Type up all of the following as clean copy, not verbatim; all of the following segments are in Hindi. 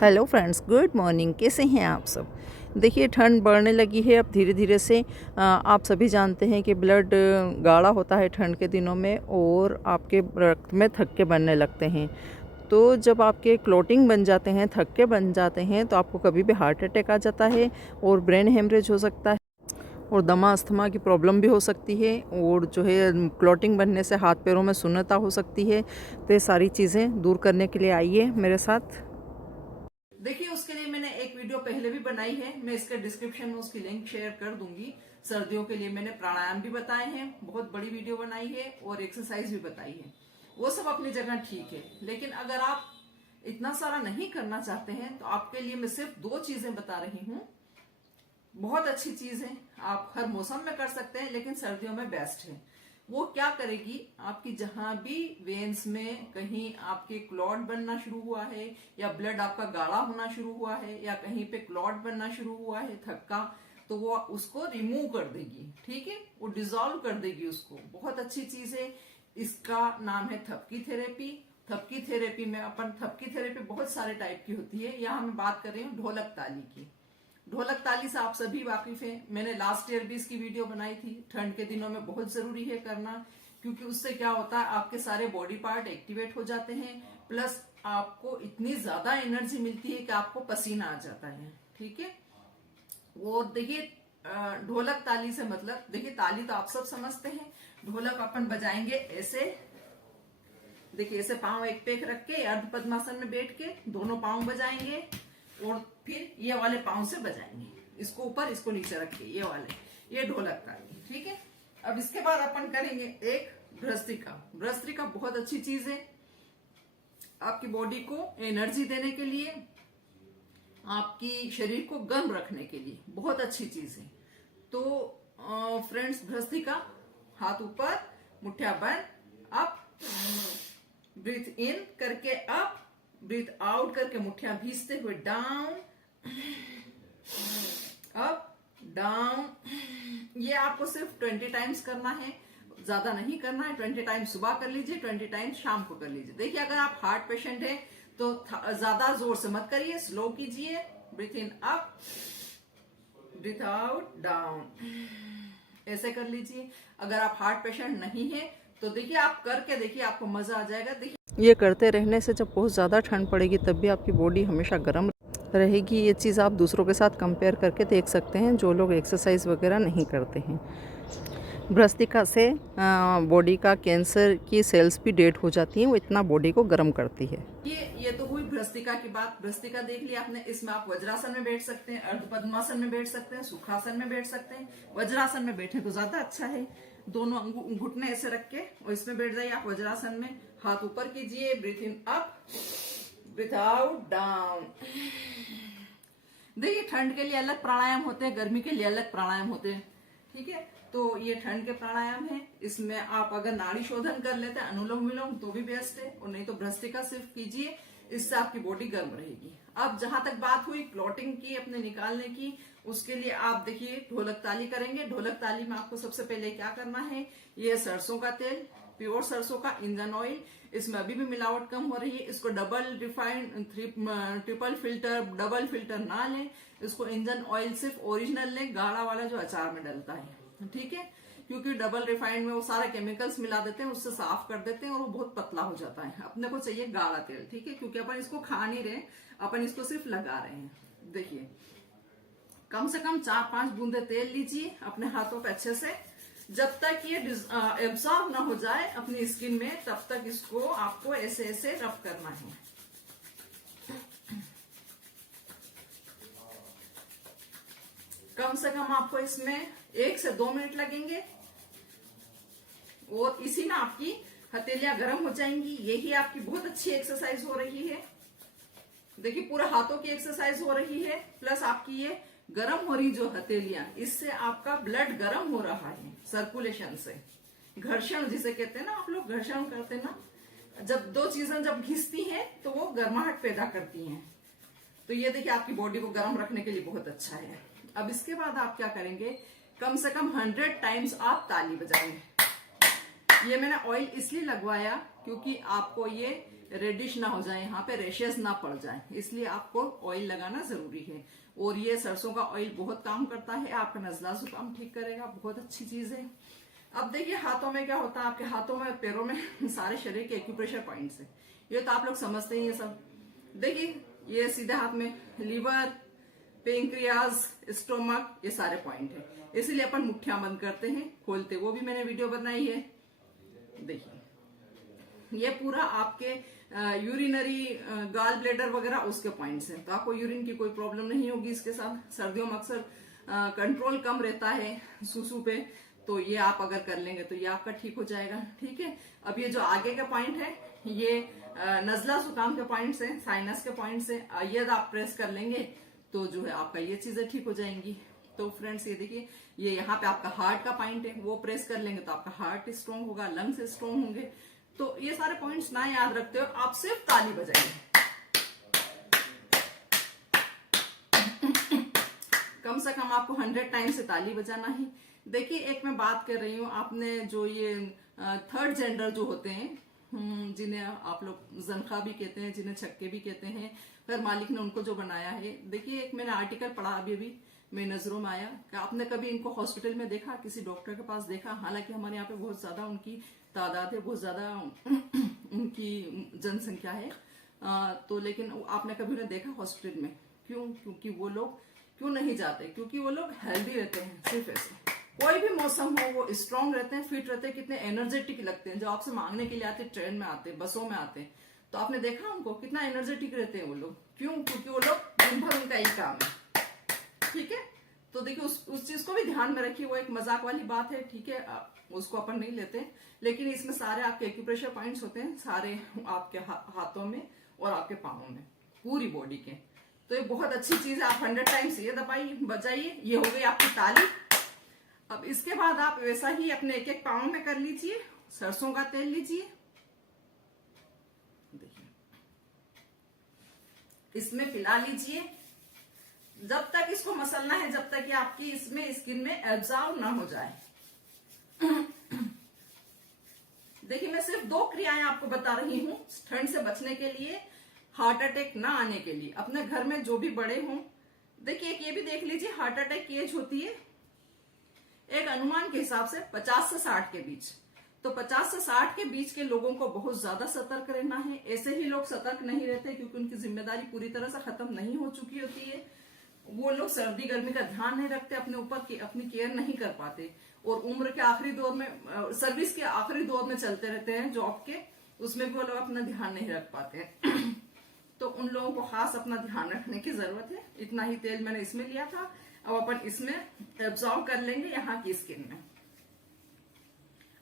Hello friends, good morning. कैसे हैं आप सब? देखिए, ठंड बढ़ने लगी है अब धीरे धीरे से। आप सभी जानते हैं कि ब्लड गाढ़ा होता है ठंड के दिनों में और आपके रक्त में थक्के बनने लगते हैं। तो जब आपके क्लॉटिंग बन जाते हैं, थक्के बन जाते हैं, तो आपको कभी भी हार्ट अटैक आ जाता है और ब्रेन हेमरेज हो सकता है और दमा अस्थमा की प्रॉब्लम भी हो सकती है और जो है क्लॉटिंग बनने से हाथ पैरों में सुन्नता हो सकती है। तो ये सारी चीज़ें दूर करने के लिए आइए मेरे साथ। देखिए, उसके लिए मैंने एक वीडियो पहले भी बनाई है, मैं इसके डिस्क्रिप्शन में उसकी लिंक शेयर कर दूंगी। सर्दियों के लिए मैंने प्राणायाम भी बताए हैं, बहुत बड़ी वीडियो बनाई है और एक्सरसाइज भी बताई है। वो सब अपनी जगह ठीक है, लेकिन अगर आप इतना सारा नहीं करना चाहते हैं तो आपके लिए मैं सिर्फ 2 चीजें बता रही हूँ। बहुत अच्छी चीज है, आप हर मौसम में कर सकते हैं, लेकिन सर्दियों में बेस्ट है। वो क्या करेगी, आपकी जहां भी वेन्स में कहीं आपके क्लॉट बनना शुरू हुआ है या ब्लड आपका गाढ़ा होना शुरू हुआ है या कहीं पे क्लॉट बनना शुरू हुआ है थक्का, तो वो उसको रिमूव कर देगी। ठीक है, वो डिसॉल्व कर देगी उसको। बहुत अच्छी चीज है। इसका नाम है थपकी थेरेपी। थपकी थेरेपी में थपकी थेरेपी बहुत सारे टाइप की होती है। यहाँ मैं बात कर रही हूँ ढोलक ताली की। ढोलक ताली से आप सभी वाकिफ हैं, मैंने लास्ट ईयर भी इसकी वीडियो बनाई थी। ठंड के दिनों में बहुत जरूरी है करना, क्योंकि उससे क्या होता है, आपके सारे बॉडी पार्ट एक्टिवेट हो जाते हैं, प्लस आपको इतनी ज्यादा एनर्जी मिलती है कि आपको पसीना आ जाता है। ठीक है, वो देखिए, ढोलक ताली से मतलब, देखिए ताली तो आप सब समझते हैं। ढोलक अपन बजाएंगे ऐसे। देखिए, ऐसे पांव एक पे रख के अर्ध पद्मासन में बैठ के दोनों पांव बजाएंगे और फिर ये वाले पांव से बजाएंगे, इसको ऊपर इसको नीचे रख के, ये वाले, ये ढोलक ताली। ठीक है, अब इसके बाद अपन करेंगे एक भ्रस्त्रिका। भ्रस्त्रिका बहुत अच्छी चीज है आपकी बॉडी को एनर्जी देने के लिए, आपकी शरीर को गर्म रखने के लिए बहुत अच्छी चीज है। तो फ्रेंड्स, भ्रस्त्रिका, हाथ ऊपर, मुठ्ठियां बंद, अप, ब्रीथ इन करके अप, ब्रीथ आउट करके मुठ्ठियां भींचते हुए डाउन, अप, डाउन। ये आपको सिर्फ 20 टाइम्स करना है, ज्यादा नहीं करना है। 20 टाइम्स सुबह कर लीजिए, 20 टाइम्स शाम को कर लीजिए। देखिए, अगर आप हार्ट पेशेंट है तो ज्यादा जोर से मत करिए, स्लो कीजिए। Breathe in up, breathe out down, ऐसे कर लीजिए। अगर आप हार्ट पेशेंट नहीं है तो देखिए, आप करके देखिए, आपको मजा आ जाएगा। देखिए, ये करते रहने से जब बहुत ज़्यादा ठंड पड़ेगी तब भी आपकी बॉडी हमेशा गर्म रहेगी। ये चीज़ आप दूसरों के साथ कंपेयर करके देख सकते हैं, जो लोग एक्सरसाइज वगैरह नहीं करते हैं। भ्रस्त्रिका से बॉडी का कैंसर की सेल्स भी डेड हो जाती हैं, वो इतना बॉडी को गर्म करती है। ये तो हुई भ्रस्त्रिका की बात। भ्रस्त्रिका देख लिया आपने। इसमें आप वज्रासन में बैठ सकते हैं, अर्ध पद्मासन में बैठ सकते हैं, सुखासन में बैठ सकते हैं। वज्रासन में बैठे तो ज्यादा अच्छा है, दोनों घुटने ऐसे रख के और इसमें बैठ जाइए आप वज्रासन में। हाथ ऊपर कीजिए, breathe in up, breathe out down. देखिए, ठंड के लिए अलग प्राणायाम होते हैं, गर्मी के लिए अलग प्राणायाम होते हैं। ठीक है, तो ये ठंड के प्राणायाम है। इसमें आप अगर नाड़ी शोधन कर लेते हैं, अनुलोम विलोम, तो भी बेस्ट है, और नहीं तो भ्रस्त्रिका सिर्फ कीजिए, इससे आपकी बॉडी गर्म रहेगी। अब जहां तक बात हुई क्लॉटिंग की, अपने निकालने की, उसके लिए आप देखिए ढोलक ताली करेंगे। ढोलक ताली में आपको सबसे पहले क्या करना है, ये सरसों का तेल, प्योर सरसों का, इंजन ऑयल। इसमें अभी भी मिलावट कम हो रही है, इसको double refined, triple filter, double filter ना लें। इसको इंजन ऑयल सिर्फ ओरिजिनल लें, गाढ़ा वाला जो अचार में डलता है। ठीक है, क्योंकि डबल रिफाइंड में वो सारे केमिकल्स मिला देते हैं, उससे साफ कर देते हैं और वो बहुत पतला हो जाता है। अपने को चाहिए गाढ़ा तेल। ठीक है, क्योंकि अपन इसको खा नहीं रहे, अपन इसको सिर्फ लगा रहे हैं। देखिए, कम से कम 4-5 बूंदे तेल लीजिए अपने हाथों पे अच्छे से, जब तक ये एब्जॉर्ब ना हो जाए अपनी स्किन में, तब तक इसको आपको ऐसे ऐसे रब करना है। कम से कम आपको इसमें 1 से 2 मिनट लगेंगे और इसी में आपकी हथेलियां गर्म हो जाएंगी। यही आपकी बहुत अच्छी एक्सरसाइज हो रही है। देखिए, पूरे हाथों की एक्सरसाइज हो रही है, प्लस आपकी ये गर्म हो रही जो हथेलियां, इससे आपका ब्लड गर्म हो रहा है सर्कुलेशन से। घर्षण जिसे कहते हैं ना, आप लोग घर्षण करते हैं ना, जब 2 चीजें जब घिसती हैं तो वो गर्माहट पैदा करती हैं। तो ये देखिए, आपकी बॉडी को गर्म रखने के लिए बहुत अच्छा है। अब इसके बाद आप क्या करेंगे, कम से कम 100 टाइम्स आप ताली बजाएंगे। ये मैंने ऑयल इसलिए लगवाया क्योंकि आपको ये रेडिश ना हो जाए, यहाँ पे रेशेस ना पड़ जाए, इसलिए आपको ऑयल लगाना जरूरी है। और ये सरसों का ऑयल बहुत काम करता है, आपका नजला जुकाम ठीक करेगा, बहुत अच्छी चीज है। अब देखिए हाथों में क्या होता है, आपके हाथों में पैरों में सारे शरीर के एक्यूप्रेशर पॉइंट्स है, ये तो आप लोग समझते ही है सब। देखिए ये सीधे हाथ में लीवर, पेंक्रियाज, स्टोमक, ये सारे पॉइंट है, इसीलिए अपन मुट्ठियां बंद करते हैं, खोलते, वो भी मैंने वीडियो बनाई है। देखिए ये पूरा आपके यूरिनरी गाल ब्लेडर वगैरह उसके पॉइंट्स हैं, तो आपको यूरिन की कोई प्रॉब्लम नहीं होगी इसके साथ। सर्दियों में अक्सर कंट्रोल कम रहता है सुसु पे, तो ये आप अगर कर लेंगे तो ये आपका ठीक हो जाएगा। ठीक है, अब ये जो आगे का पॉइंट है ये नजला जुकाम के पॉइंट्स हैं, साइनस के पॉइंट्स हैं, ये आप प्रेस कर लेंगे तो जो है आपका ये चीजें ठीक हो जाएंगी। तो फ्रेंड्स ये देखिए, ये यहाँ पे आपका हार्ट का पॉइंट है, वो प्रेस कर लेंगे तो आपका हार्ट स्ट्रांग होगा, लंग्स स्ट्रांग होंगे। तो ये सारे पॉइंट्स ना याद रखते हो आप, सिर्फ ताली बजाइए। कम से कम आपको 100 टाइम से ताली बजाना है। देखिए एक मैं बात कर रही हूँ, आपने जो ये थर्ड जेंडर जो होते हैं, जिन्हें आप लोग जनखा भी कहते हैं, जिन्हें छक्के भी कहते हैं, फिर मालिक ने उनको जो बनाया है। देखिए एक मैंने आर्टिकल पढ़ा अभी मेरी नजरों में आया कि आपने कभी इनको हॉस्पिटल में देखा, किसी डॉक्टर के पास देखा? हालांकि हमारे यहाँ पे बहुत ज्यादा उनकी तादाद है, बहुत ज्यादा उनकी जनसंख्या है, तो लेकिन आपने कभी उन्हें देखा हॉस्पिटल में? क्यों? क्योंकि वो लोग क्यों नहीं जाते? क्योंकि वो लोग हेल्दी रहते हैं, सिर्फ ऐसे। कोई भी मौसम हो वो स्ट्रांग रहते हैं, फिट रहते हैं, कितने एनर्जेटिक लगते हैं। जो आपसे मांगने के लिए आते, ट्रेन में आते, बसों में आते, तो आपने देखा उनको कितना एनर्जेटिक रहते हैं वो लोग। क्यों? क्योंकि वो लोग दिन भर उनका यही काम है। ठीक है, तो देखिए उस चीज को भी ध्यान में रखिए, वो एक मजाक वाली बात है, ठीक है, उसको अपन नहीं लेते, लेकिन इसमें सारे आपके एक्यूप्रेशर पॉइंट्स होते हैं, सारे आपके हाथों में और आपके पांवों में, पूरी बॉडी के। तो ये बहुत अच्छी चीज है, आप 100 टाइम्स ये दबाइए, बजाइए। ये हो गई आपकी ताली। अब इसके बाद आप वैसा ही अपने एक एक पाँव में कर लीजिए। सरसों का तेल लीजिए, देखिए इसमें पिला लीजिए, जब तक इसको मसलना है, जब तक कि आपकी इसमें स्किन में एब्जॉर्ब ना हो जाए। देखिए मैं सिर्फ 2 क्रियाएं आपको बता रही हूं ठंड से बचने के लिए, हार्ट अटैक ना आने के लिए। अपने घर में जो भी बड़े हों, देखिए एक ये भी देख लीजिए, हार्ट अटैक की एज होती है एक अनुमान के हिसाब से 50 से 60 के बीच। तो 50 से 60 के बीच के लोगों को बहुत ज्यादा सतर्क रहना है। ऐसे ही लोग सतर्क नहीं रहते क्योंकि उनकी जिम्मेदारी पूरी तरह से खत्म नहीं हो चुकी होती है। वो लोग सर्दी गर्मी का ध्यान नहीं रखते, अपने ऊपर अपनी केयर नहीं कर पाते, और उम्र के आखिरी दौर में, सर्विस के आखिरी दौर में चलते रहते हैं जॉब के, उसमें भी वो लोग अपना ध्यान नहीं रख पाते हैं। तो उन लोगों को खास अपना ध्यान रखने की जरूरत है। इतना ही तेल मैंने इसमें लिया था, अब अपन इसमें एब्जॉर्ब कर लेंगे यहाँ की स्किन में।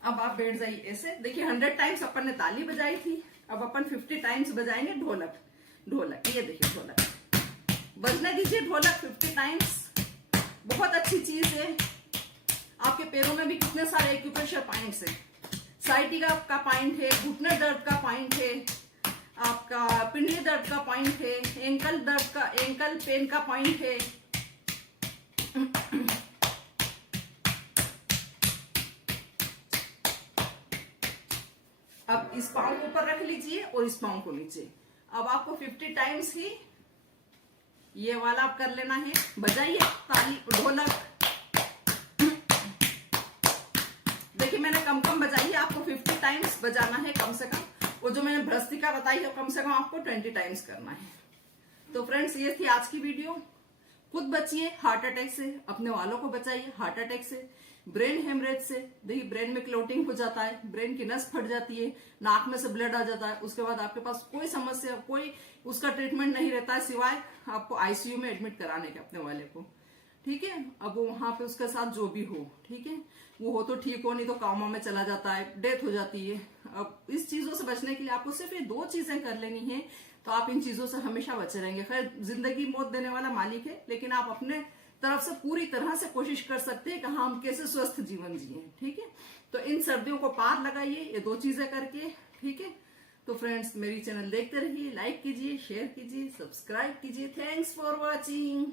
अब आप बैठ जाइए ऐसे। देखिए 100 टाइम्स अपन ने ताली बजाई थी, अब अपन 50 टाइम्स बजाएंगे ढोलक। ढोलक ये देखिए, ढोलक बजने दीजिए, ढोलक 50 टाइम्स। बहुत अच्छी चीज है। आपके पैरों में भी कितने सारे एक्यूप्रेशर पॉइंट्स हैं। साइटिका का पॉइंट है, घुटने दर्द का पॉइंट है, आपका पिंडली दर्द का पॉइंट है, एंकल दर्द का, एंकल पेन का पॉइंट है। अब इस पाँव को ऊपर रख लीजिए और इस पाँव को नीचे। अब आपको 50 टाइम्स ही ये वाला आप कर लेना है। बजाइए ताली, ढोलक। देखिए मैंने कम बजाई है, आपको 50 टाइम्स बजाना है कम से कम। और जो मैंने भ्रस्तिका बताई है कम से कम आपको 20 टाइम्स करना है। तो फ्रेंड्स ये थी आज की वीडियो। खुद बचिए हार्ट अटैक से, अपने वालों को बचाइए हार्ट अटैक से, ब्रेन हेमरेज से। देखिए ब्रेन में क्लोटिंग हो जाता है, ब्रेन की नस फट जाती है, नाक में से ब्लड आ जाता है, उसके बाद आपके पास कोई समस्या, कोई उसका ट्रीटमेंट नहीं रहता है सिवाय आपको आईसीयू में एडमिट कराने के अपने वाले को। ठीक है, अब वो वहां पे उसके साथ जो भी हो, ठीक है, वो हो तो ठीक हो, नहीं तो कामा में चला जाता है, डेथ हो जाती है। अब इस चीजों से बचने के लिए आपको सिर्फ ये 2 चीजें कर लेनी है, तो आप इन चीजों से हमेशा बचे रहेंगे। खैर जिंदगी मौत देने वाला मालिक है, लेकिन आप अपने तरफ से पूरी तरह से कोशिश कर सकते हैं कि हम कैसे स्वस्थ जीवन जिए। ठीक है, तो इन सर्दियों को पार लगाइए ये 2 चीजें करके। ठीक है, तो फ्रेंड्स मेरी चैनल देखते रहिए, लाइक कीजिए, शेयर कीजिए, सब्सक्राइब कीजिए। Thanks for watching.